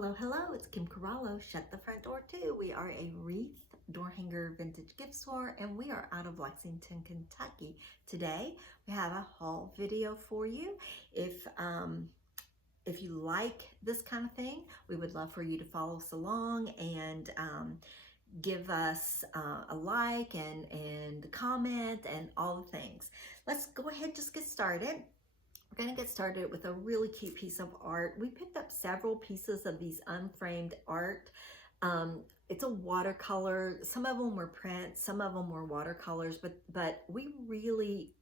Hello, hello, it's Kim Corallo. Shut the front door too. We are a wreath door hanger vintage gift store and we are out of Lexington, Kentucky. Today we have a haul video for you. If you like this kind of thing, we would love for you to follow us along and give us a like and comment and all the things. Let's go ahead, just get started. We're going to get started with a really cute piece of art. We picked up several pieces of these unframed art. It's a watercolor. Some of them were prints, some of them were watercolors, but we really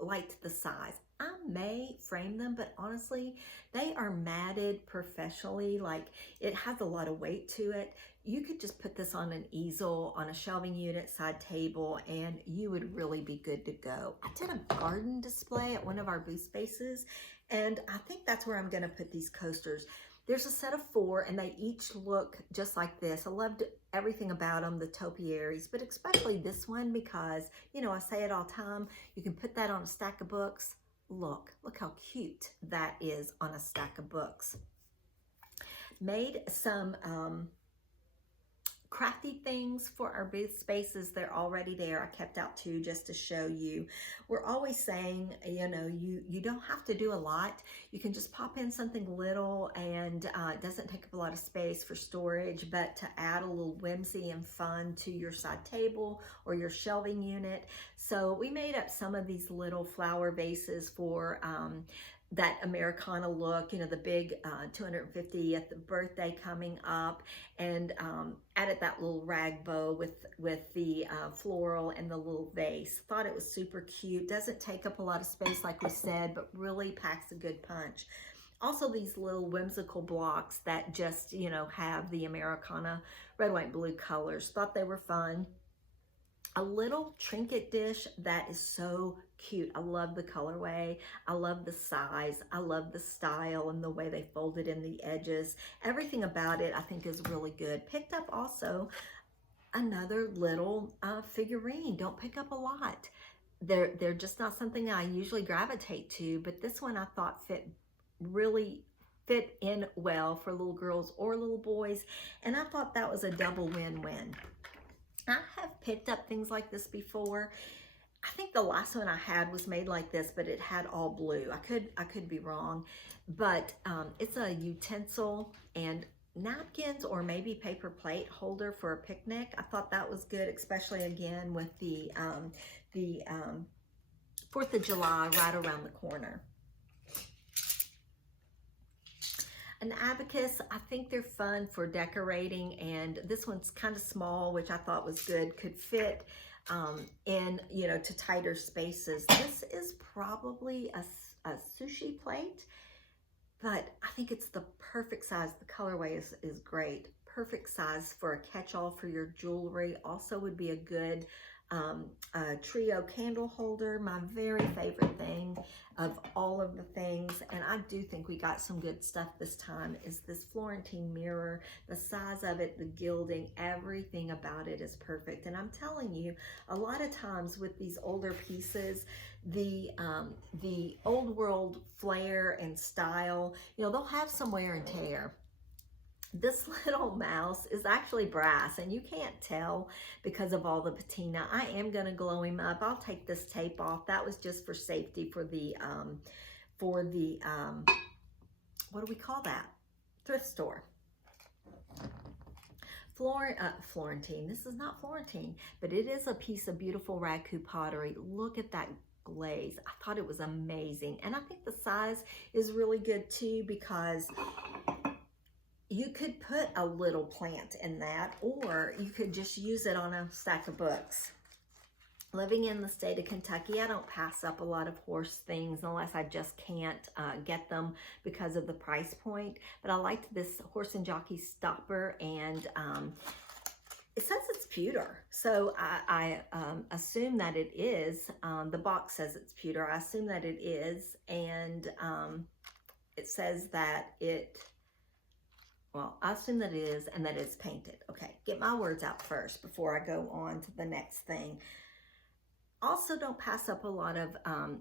liked the size. I may frame them, but honestly, they are matted professionally. Like, it has a lot of weight to it. You could just put this on an easel, on a shelving unit, side table, and you would really be good to go. I did a garden display at one of our booth spaces, and I think that's where I'm gonna put these coasters. There's a set of 4, and they each look just like this. I loved everything about them, the topiaries, but especially this one because, you know, I say it all the time, you can put that on a stack of books. Look how cute that is on a stack of books. Made some crafty things for our booth spaces. They're already there. I kept out 2 just to show you. We're always saying, you know, you don't have to do a lot. You can just pop in something little and it doesn't take up a lot of space for storage, but to add a little whimsy and fun to your side table or your shelving unit. So we made up some of these little flower vases for that Americana look, you know, the big 250th birthday coming up, and added that little rag bow with the floral and the little vase. Thought it was super cute. Doesn't take up a lot of space like we said, but really packs a good punch. Also, these little whimsical blocks that just, you know, have the Americana red, white, blue colors. Thought they were fun. A little trinket dish that is so cute. I love the colorway. I love the size. I love the style and the way they folded in the edges. Everything about it I think is really good. Picked up also another little figurine. Don't pick up a lot. They're just not something I usually gravitate to, but this one I thought really fit in well for little girls or little boys, and I thought that was a double win-win. I have picked up things like this before. I think the last one I had was made like this, but it had all blue. I could be wrong, but it's a utensil and napkins or maybe paper plate holder for a picnic. I thought that was good, especially again with the 4th of July right around the corner. An abacus, I think they're fun for decorating, and this one's kind of small, which I thought was good, could fit in, you know, to tighter spaces. This is probably a sushi plate, but I think it's the perfect size. The colorway is great. Perfect size for a catch-all for your jewelry. Also would be a good trio candle holder. My very favorite thing of all of the things, and I do think we got some good stuff this time, is this Florentine mirror. The size of it, the gilding, everything about it is perfect. And I'm telling you, a lot of times with these older pieces, the old world flair and style, you know, they'll have some wear and tear. This little mouse is actually brass, and you can't tell because of all the patina. I am going to glow him up. I'll take this tape off. That was just for safety for the what do we call that? Thrift store. Florentine. This is not Florentine, but it is a piece of beautiful raku pottery. Look at that glaze. I thought it was amazing, and I think the size is really good too, because you could put a little plant in that, or you could just use it on a stack of books. Living in the state of Kentucky, I don't pass up a lot of horse things unless I just can't get them because of the price point. But I liked this horse and jockey stopper, and it says it's pewter. So I assume that it is. The box says it's pewter. I assume that it is, and it says that it... Well, I assume that it is, and that it's painted. Okay, get my words out first before I go on to the next thing. Also, don't pass up a lot of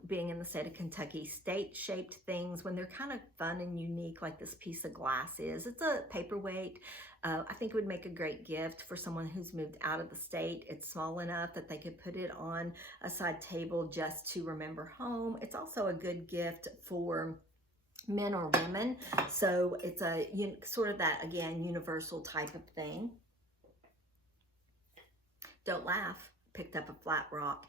being in the state of Kentucky, state-shaped things when they're kind of fun and unique, like this piece of glass is. It's a paperweight. I think it would make a great gift for someone who's moved out of the state. It's small enough that they could put it on a side table just to remember home. It's also a good gift for men or women. So it's a sort of that, again, universal type of thing. Don't laugh. Picked up a flat rock.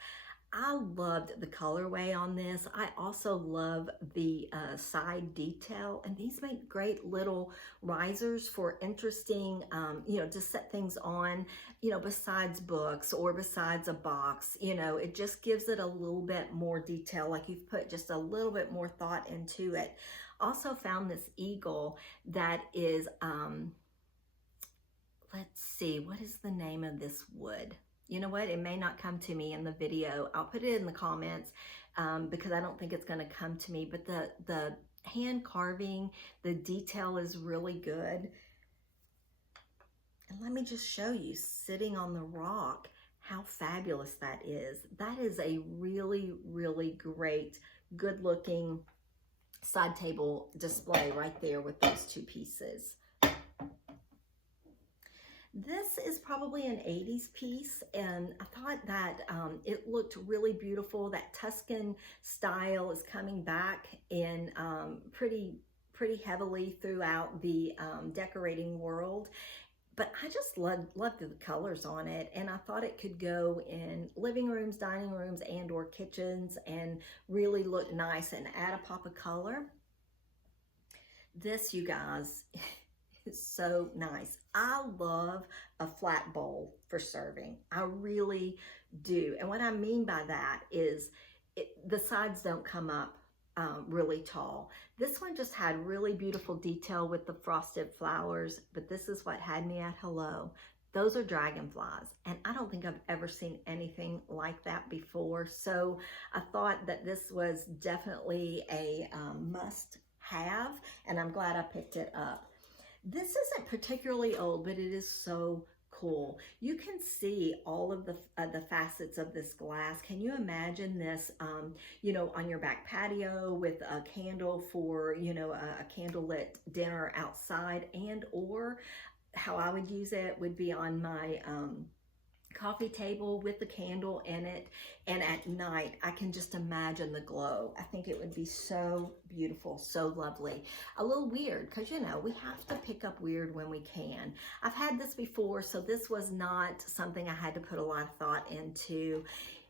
I loved the colorway on this. I also love the side detail, and these make great little risers for interesting, to set things on, besides books or besides a box. It just gives it a little bit more detail, like you've put just a little bit more thought into it. Also found this eagle that is, let's see, what is the name of this wood? You know what? It may not come to me in the video. I'll put it in the comments because I don't think it's going to come to me. But the hand carving, the detail is really good. And let me just show you, sitting on the rock, how fabulous that is. That is a really, really great, good-looking side table display right there with those two pieces. This is probably an 80s piece, and I thought that it looked really beautiful. That Tuscan style is coming back in pretty heavily throughout the decorating world. But I just loved the colors on it, and I thought it could go in living rooms, dining rooms, and or kitchens and really look nice and add a pop of color. This, you guys, is so nice. I love a flat bowl for serving. I really do. And what I mean by that is the sides don't come up really tall. This one just had really beautiful detail with the frosted flowers, but this is what had me at hello. Those are dragonflies, and I don't think I've ever seen anything like that before. So I thought that this was definitely a must have, and I'm glad I picked it up. This isn't particularly old, but it is so cool. You can see all of the facets of this glass. Can you imagine this, on your back patio with a candle for, a candlelit dinner outside, and or how I would use it would be on my coffee table with the candle in it, and at night I can just imagine the glow. I think it would be so beautiful, so lovely. A little weird because we have to pick up weird when we can. I've had this before, so this was not something I had to put a lot of thought into.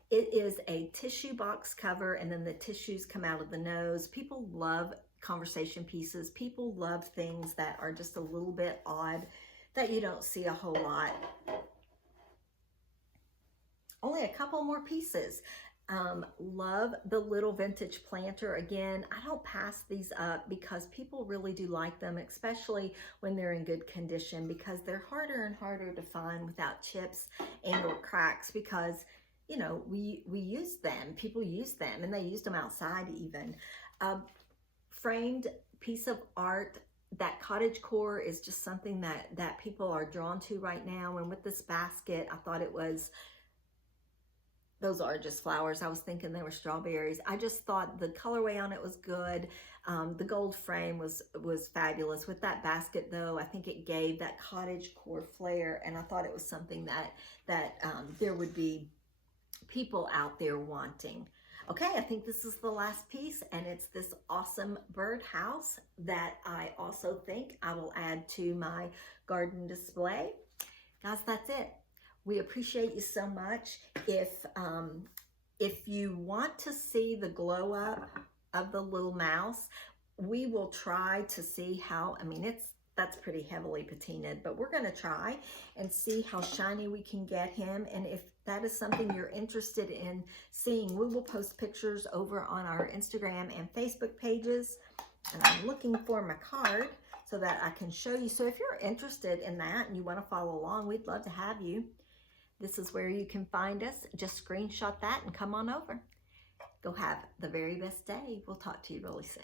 It is a tissue box cover, and then the tissues come out of the nose. People love conversation pieces. People love things that are just a little bit odd that you don't see a whole lot. Only a couple more pieces. Love the little vintage planter. Again, I don't pass these up because people really do like them, especially when they're in good condition, because they're harder and harder to find without chips and or cracks, because we use them. People use them, and they used them outside even. Framed piece of art. That cottage core is just something that people are drawn to right now. And with this basket, I thought it was, those are just flowers. I was thinking they were strawberries. I just thought the colorway on it was good. The gold frame was fabulous. With that basket though, I think it gave that cottage core flair, and I thought it was something that there would be people out there wanting. Okay, I think this is the last piece, and it's this awesome birdhouse that I also think I will add to my garden display. Guys, that's it. We appreciate you so much. If you want to see the glow up of the little mouse, we will try to see how, that's pretty heavily patinaed, but we're gonna try and see how shiny we can get him. And if that is something you're interested in seeing, we will post pictures over on our Instagram and Facebook pages. And I'm looking for my card so that I can show you. So if you're interested in that and you wanna follow along, we'd love to have you. This is where you can find us. Just screenshot that and come on over. Go have the very best day. We'll talk to you really soon.